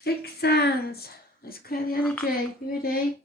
Fixed signs. Let's clear the energy. You ready?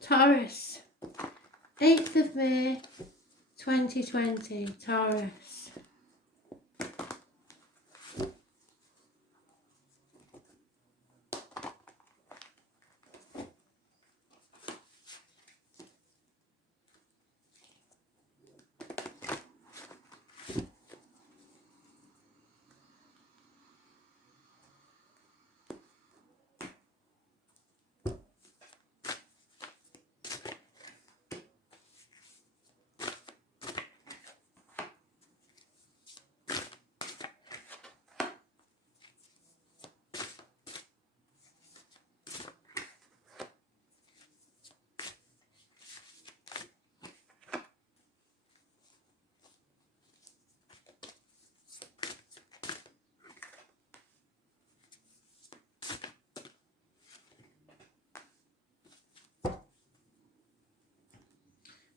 Taurus. 8th of May 2020. Taurus.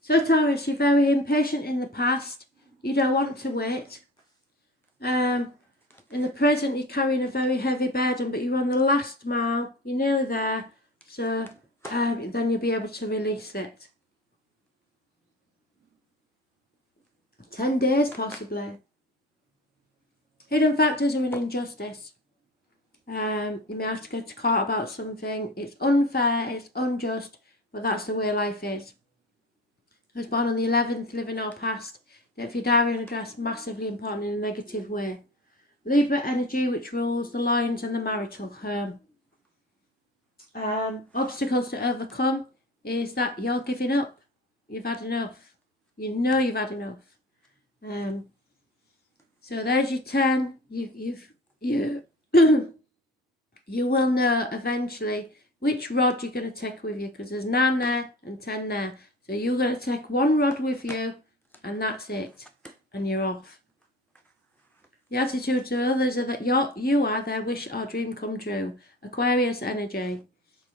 So Taurus, you're very impatient in the past. You don't want to wait. In the present, you're carrying a very heavy burden, but you're on the last mile. You're nearly there. So then you'll be able to release it. 10 days possibly. Hidden factors are an injustice. You may have to go to court about something. It's unfair, it's unjust, but that's the way life is. I was born on the 11th, living or past. Date for your diary and address, massively important in a negative way. Libra energy, which rules the lines and the marital home. Obstacles to overcome is that you're giving up. You've had enough. You know you've had enough. So there's your 10. You you will know eventually which rod you're going to take with you, because there's 9 there and 10 there. So you're going to take one rod with you and that's it. And you're off. The attitude to others are that you are their wish or dream come true. Aquarius energy.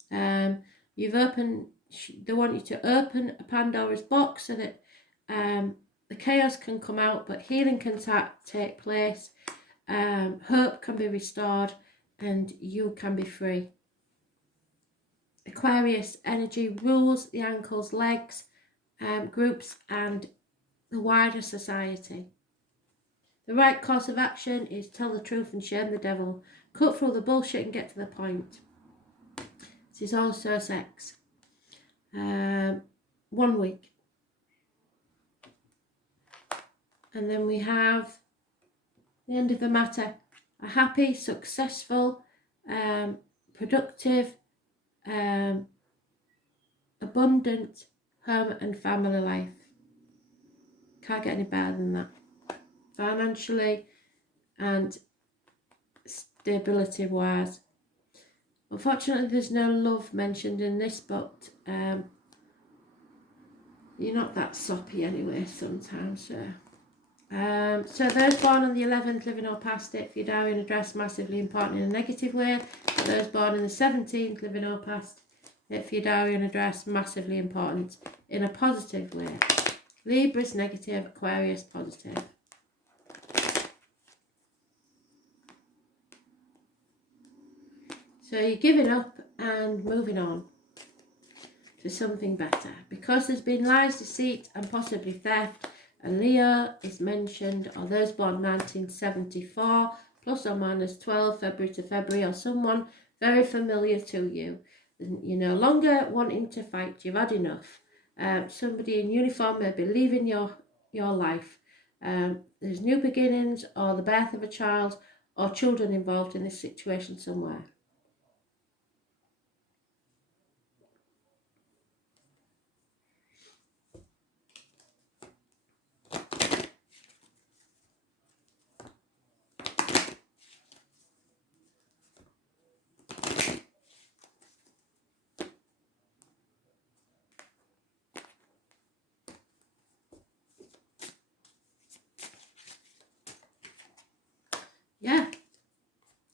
They want you to open a Pandora's box so that the chaos can come out, but healing can take place. Hope can be restored and you can be free. Aquarius energy rules the ankles, legs, groups and the wider society. The right course of action is tell the truth and shame the devil. Cut through the bullshit and get to the point. This is also sex. 1 week. And then we have the end of the matter. A happy, successful, productive, abundant home and family life. Can't get any better than that. Financially and stability wise. Unfortunately, there's no love mentioned in this, but you're not that soppy anyway sometimes. So those born on the 11th, living or past it, for your diary and address, massively important in a negative way. Those born in the 17th, living or past it, for your diary and address, massively important in a positive way. Libra's negative, Aquarius positive. So you're giving up and moving on to something better. Because there's been lies, deceit and possibly theft, a Leo is mentioned, or those born 1974, plus or minus 12, February to February, or someone very familiar to you. You're no longer wanting to fight, you've had enough. Somebody in uniform may be leaving your life. There's new beginnings or the birth of a child or children involved in this situation somewhere.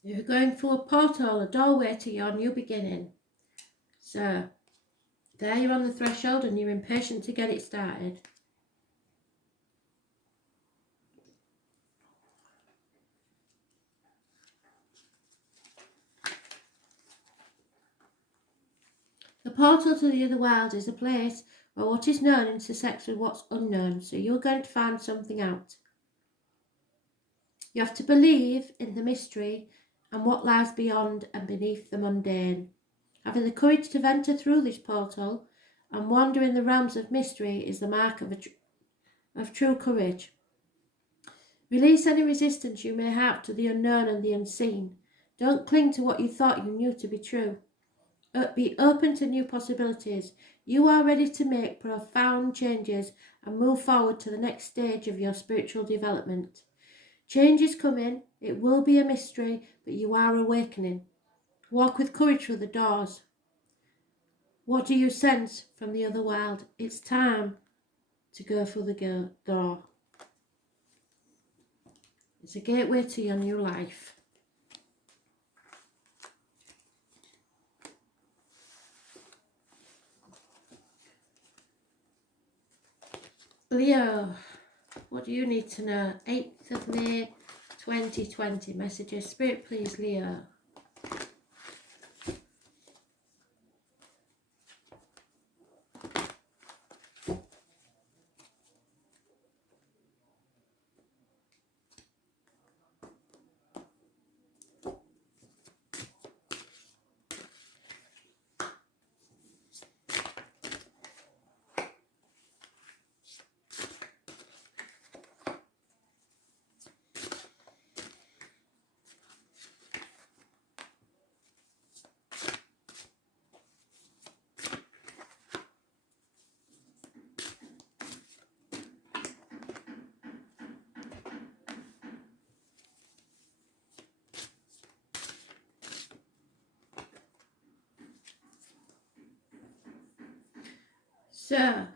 You're going through a portal, a doorway to your new beginning. So, there you're on the threshold and you're impatient to get it started. The portal to the other world is a place where what is known intersects with what's unknown, so you're going to find something out. You have to believe in the mystery and what lies beyond and beneath the mundane. Having the courage to venture through this portal and wander in the realms of mystery is the mark of true courage. Release any resistance you may have to the unknown and the unseen. Don't cling to what you thought you knew to be true. Be open to new possibilities. You are ready to make profound changes and move forward to the next stage of your spiritual development. Change is coming. It will be a mystery, but you are awakening. Walk with courage through the doors. What do you sense from the other world? It's time to go through the door. It's a gateway to your new life. Leo, what do you need to know? 8th of May 2020. Messages. Spirit, please, Leo. So,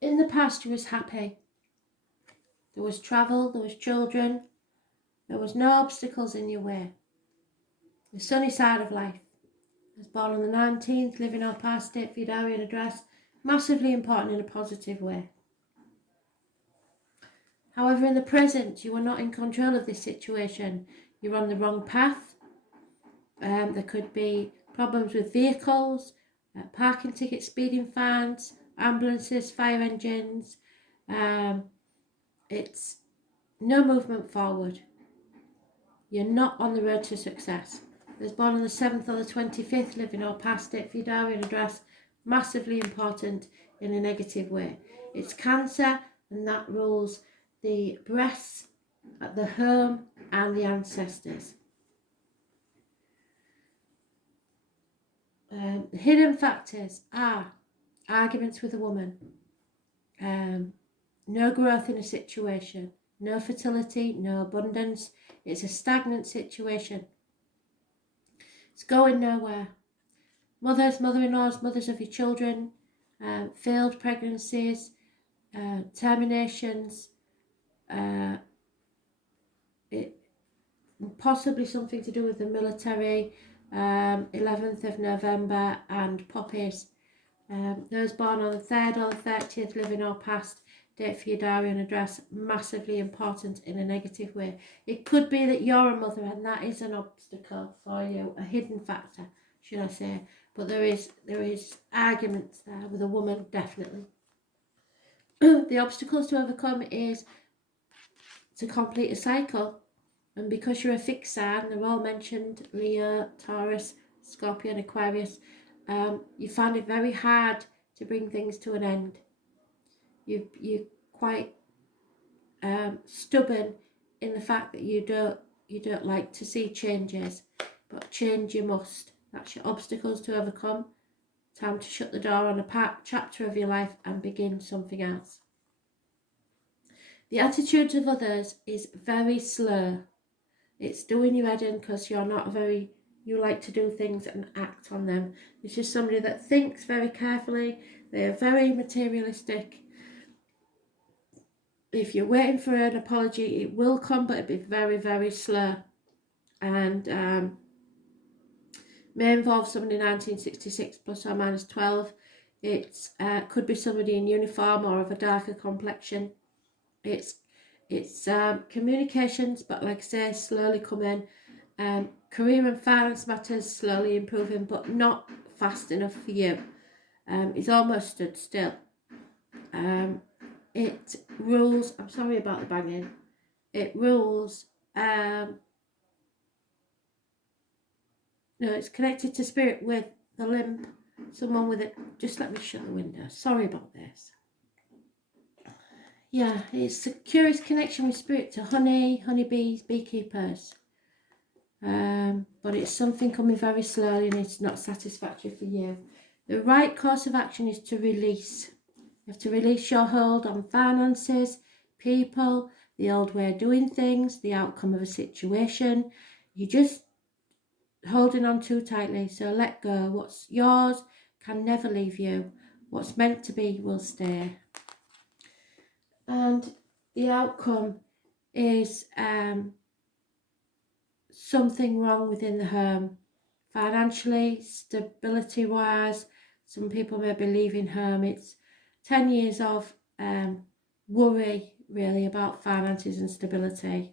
in the past you was happy. There was travel, there was children, there was no obstacles in your way. The sunny side of life. I was born on the 19th, living or past date for your diary and address. Massively important in a positive way. However, in the present, you are not in control of this situation. You're on the wrong path. There could be problems with vehicles, parking tickets, speeding fines, ambulances, fire engines. It's no movement forward. You're not on the road to success. I was born on the 7th or the 25th, living or past it for your diary and address. Massively important in a negative way. It's Cancer, and that rules the breasts, the home and the ancestors. Hidden factors are arguments with a woman, no growth in a situation, no fertility, no abundance. It's a stagnant situation. It's going nowhere. Mothers, mother-in-laws, mothers of your children, failed pregnancies, terminations, possibly something to do with the military, 11th of November, and poppies. Those born on the 3rd or the 30th, living or past, date for your diary and address, massively important in a negative way. It could be that you're a mother and that is an obstacle for you, a hidden factor, should I say. But there is arguments there with a woman, definitely. The obstacles to overcome is to complete a cycle. And because you're a fixed sign, they're all mentioned, Leo, Taurus, Scorpio and Aquarius, you find it very hard to bring things to an end. You're quite stubborn in the fact that you don't like to see changes, but change you must. That's your obstacles to overcome. Time to shut the door on a chapter of your life and begin something else. The attitudes of others is very slow. It's doing your head in because you're not a very You like to do things and act on them. This is somebody that thinks very carefully. They are very materialistic. If you're waiting for an apology, it will come, but it'll be very, very slow. And may involve somebody in 1966 plus or minus 12. It could be somebody in uniform or of a darker complexion. It's communications, but like I say, slowly coming. Career and finance matters slowly improving, but not fast enough for you. It's almost stood still. It rules, I'm sorry about the banging, it rules, no, it's connected to spirit with the limp, someone with it. Just let me shut the window, sorry about this. Yeah, it's a curious connection with spirit to honey, honeybees, beekeepers. But it's something coming very slowly and it's not satisfactory for you. The right course of action is to release. You have to release your hold on finances, people, the old way of doing things, the outcome of a situation. You're just holding on too tightly, so let go. What's yours can never leave you. What's meant to be will stay. And the outcome is something wrong within the home. Financially, stability wise, some people may be leaving home. It's 10 years of worry really about finances and stability.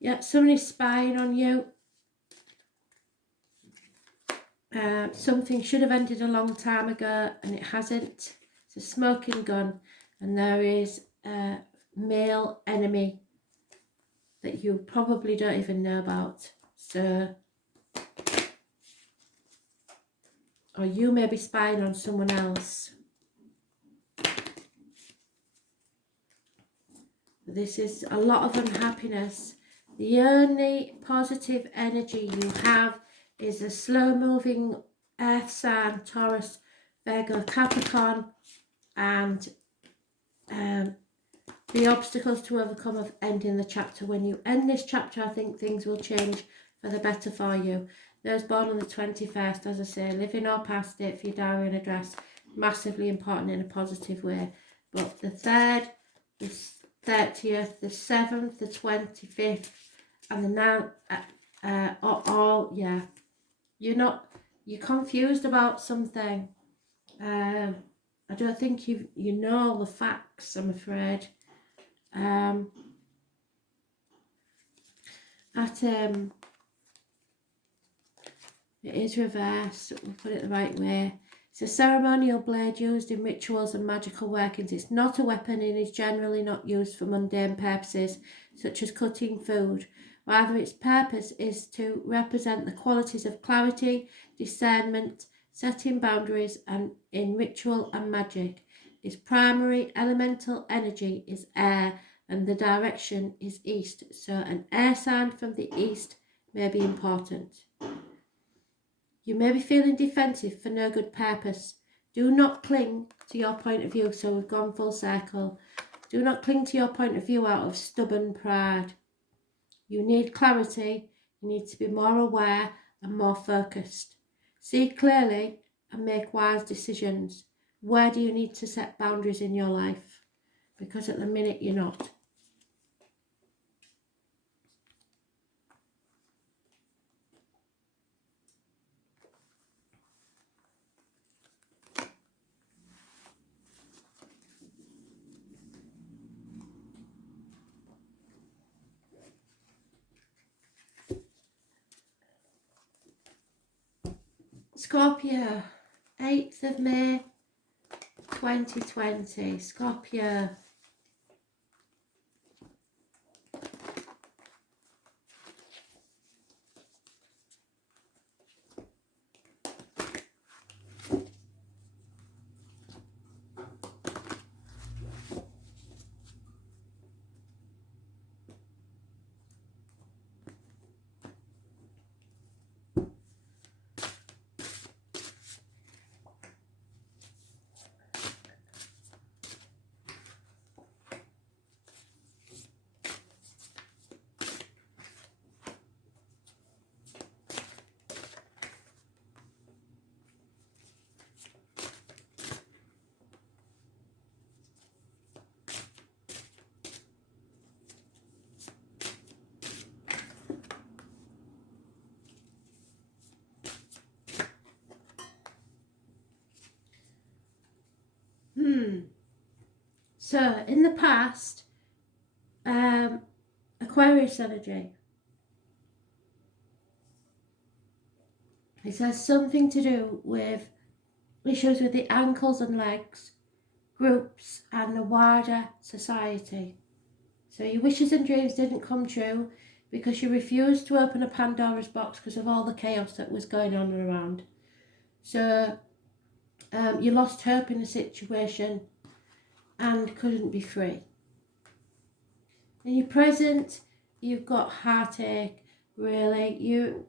Yeah, somebody's spying on you. Something should have ended a long time ago and it hasn't. It's a smoking gun, and there is a male enemy that you probably don't even know about. So, or you may be spying on someone else. This is a lot of unhappiness. The only positive energy you have is a slow-moving earth sign, Taurus, Virgo, Capricorn, and the obstacles to overcome of ending the chapter. When you end this chapter, I think things will change for the better for you. Those born on the 21st, as I say, living or past it for your diary and address, massively important in a positive way. But the 3rd, the 30th, the 7th, the 25th, and the 9th, are all, yeah, you're confused about something. I don't think you know all the facts, I'm afraid. It is reversed, we'll put it the right way. It's a ceremonial blade used in rituals and magical workings. It's not a weapon and is generally not used for mundane purposes, such as cutting food. Rather, its purpose is to represent the qualities of clarity, discernment, setting boundaries, and in ritual and magic. Its primary elemental energy is air, and the direction is east, so an air sign from the east may be important. You may be feeling defensive for no good purpose. Do not cling to your point of view. So we've gone full circle. Do not cling to your point of view out of stubborn pride. You need clarity. You need to be more aware and more focused. See clearly and make wise decisions. Where do you need to set boundaries in your life? Because at the minute you're not. Scorpio, 8th of May 2020. Scorpio. So, in the past, Aquarius energy. It has something to do with issues with the ankles and legs, groups, and the wider society. So your wishes and dreams didn't come true because you refused to open a Pandora's box because of all the chaos that was going on around. So you lost hope in the situation and couldn't be free. In your present, you've got heartache, really. You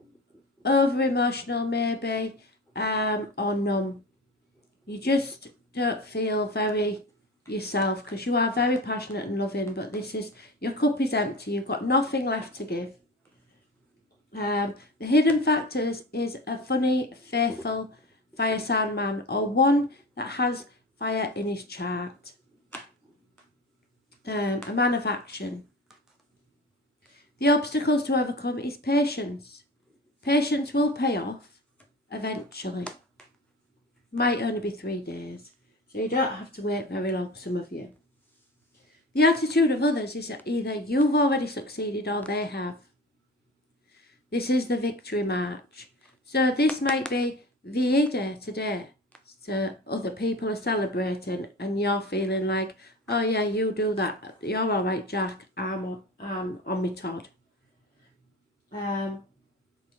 over emotional maybe, or numb. You just don't feel very yourself because you are very passionate and loving, but this is, your cup is empty. You've got nothing left to give. The hidden factors is a funny, faithful fire sign man, or one that has fire in his chart. A man of action. The obstacles to overcome is patience. Patience will pay off eventually. Might only be 3 days, so you don't have to wait very long, some of you. The attitude of others is that either you've already succeeded or they have. This is the victory march. So this might be VA Day today. So other people are celebrating and you're feeling like, oh yeah, you do that. You're all right, Jack. I'm on me Todd. The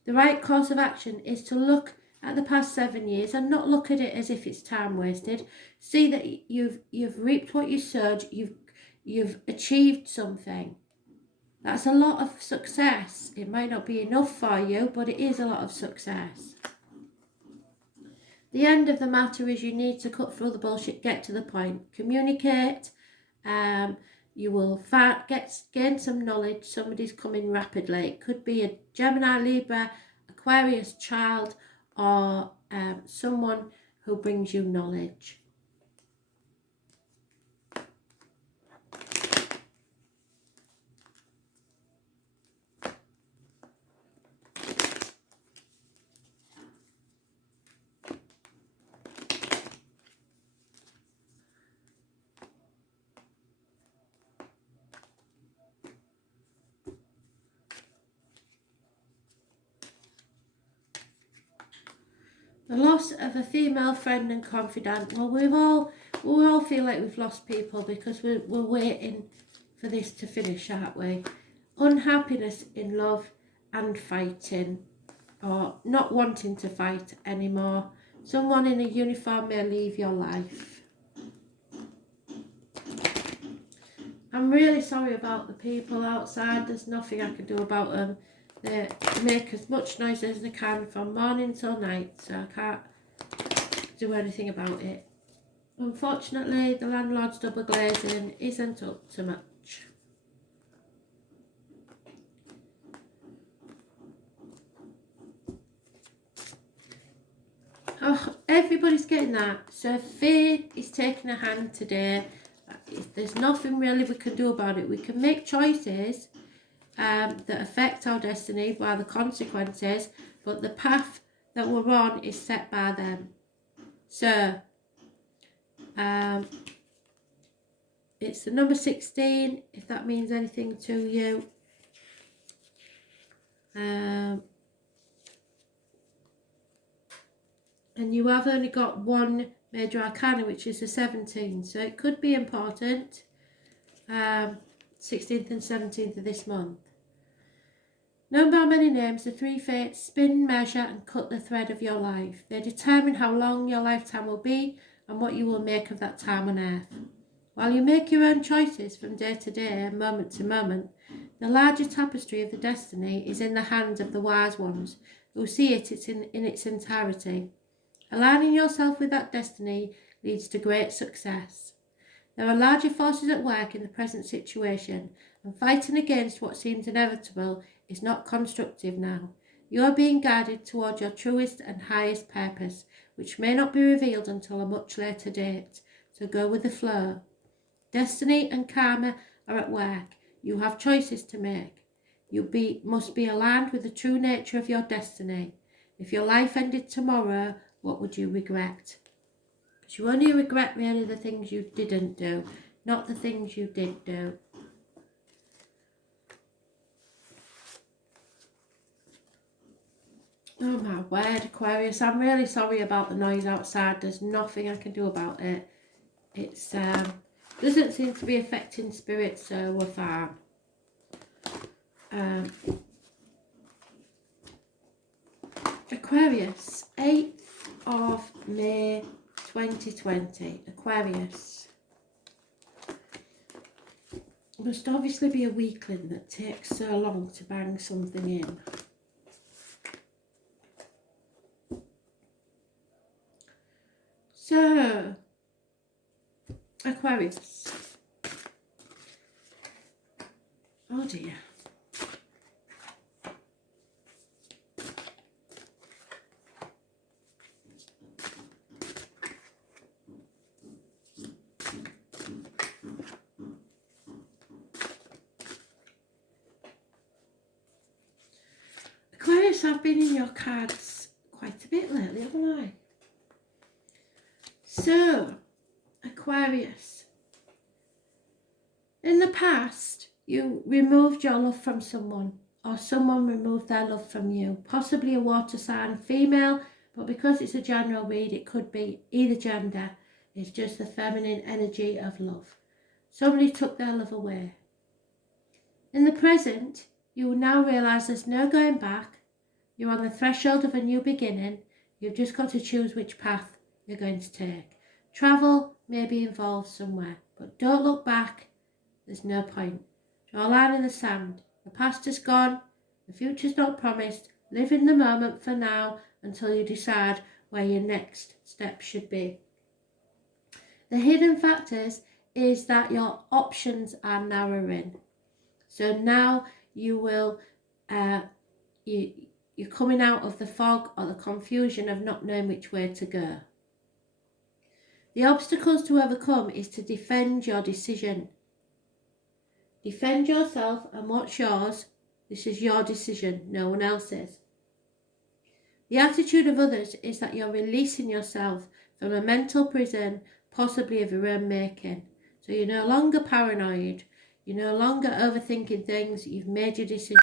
right course of action is to look at the past 7 years and not look at it as if it's time wasted. See that you've reaped what you sowed. You've achieved something. That's a lot of success. It might not be enough for you, but it is a lot of success. The end of the matter is you need to cut through the bullshit, get to the point, communicate. You will gain some knowledge. Somebody's coming rapidly. It could be a Gemini, Libra, Aquarius child, or someone who brings you knowledge. The loss of a female friend and confidant. Well, we all feel like we've lost people because we're waiting for this to finish, aren't we? Unhappiness in love and fighting, or not wanting to fight anymore. Someone in a uniform may leave your life. I'm really sorry about the people outside. There's nothing I can do about them. They make as much noise as they can from morning till night, so I can't do anything about it. Unfortunately, the landlord's double glazing isn't up to much. Oh, everybody's getting that. So fate is taking a hand today. There's nothing really we can do about it. We can make choices that affect our destiny by the consequences, but the path that we're on is set by them. So it's the number 16, if that means anything to you. And you have only got one major arcana, which is the 17, so it could be important. 16th and 17th of this month. Known by many names, the three fates spin, measure and cut the thread of your life. They determine how long your lifetime will be and what you will make of that time on earth. While you make your own choices from day to day and moment to moment, the larger tapestry of the destiny is in the hands of the wise ones who see it in its entirety. Aligning yourself with that destiny leads to great success. There are larger forces at work in the present situation, and fighting against what seems inevitable is not constructive now. You are being guided toward your truest and highest purpose, which may not be revealed until a much later date, so go with the flow. Destiny and karma are at work. You have choices to make. You must be aligned with the true nature of your destiny. If your life ended tomorrow, what would you regret? Because you only regret really the things you didn't do. not the things you did do. Oh my word, Aquarius, I'm really sorry about the noise outside. There's nothing I can do about it. It's doesn't seem to be affecting spirits, so we're fine. Aquarius, 8th of May 2020. Aquarius. Must obviously be a weakling that takes so long to bang something in. So, Aquarius. Oh dear. Aquarius, I've been in your cards quite a bit lately, haven't I? So, Aquarius, in the past, you removed your love from someone, or someone removed their love from you. Possibly a water sign, female, but because it's a general read, it could be either gender. It's just the feminine energy of love. Somebody took their love away. In the present, you will now realise there's no going back. You're on the threshold of a new beginning. You've just got to choose which path you're going to take. Travel may be involved somewhere, but don't look back. There's no point. Draw a line in the sand. The past is gone. The future's not promised. Live in the moment for now until you decide where your next step should be. The hidden factors is that your options are narrowing. So now you will, you're coming out of the fog or the confusion of not knowing which way to go. The obstacles to overcome is to defend your decision. Defend yourself and what's yours. This is your decision, no one else's. The attitude of others is that you're releasing yourself from a mental prison, possibly of your own making. So you're no longer paranoid. You're no longer overthinking things. You've made your decision.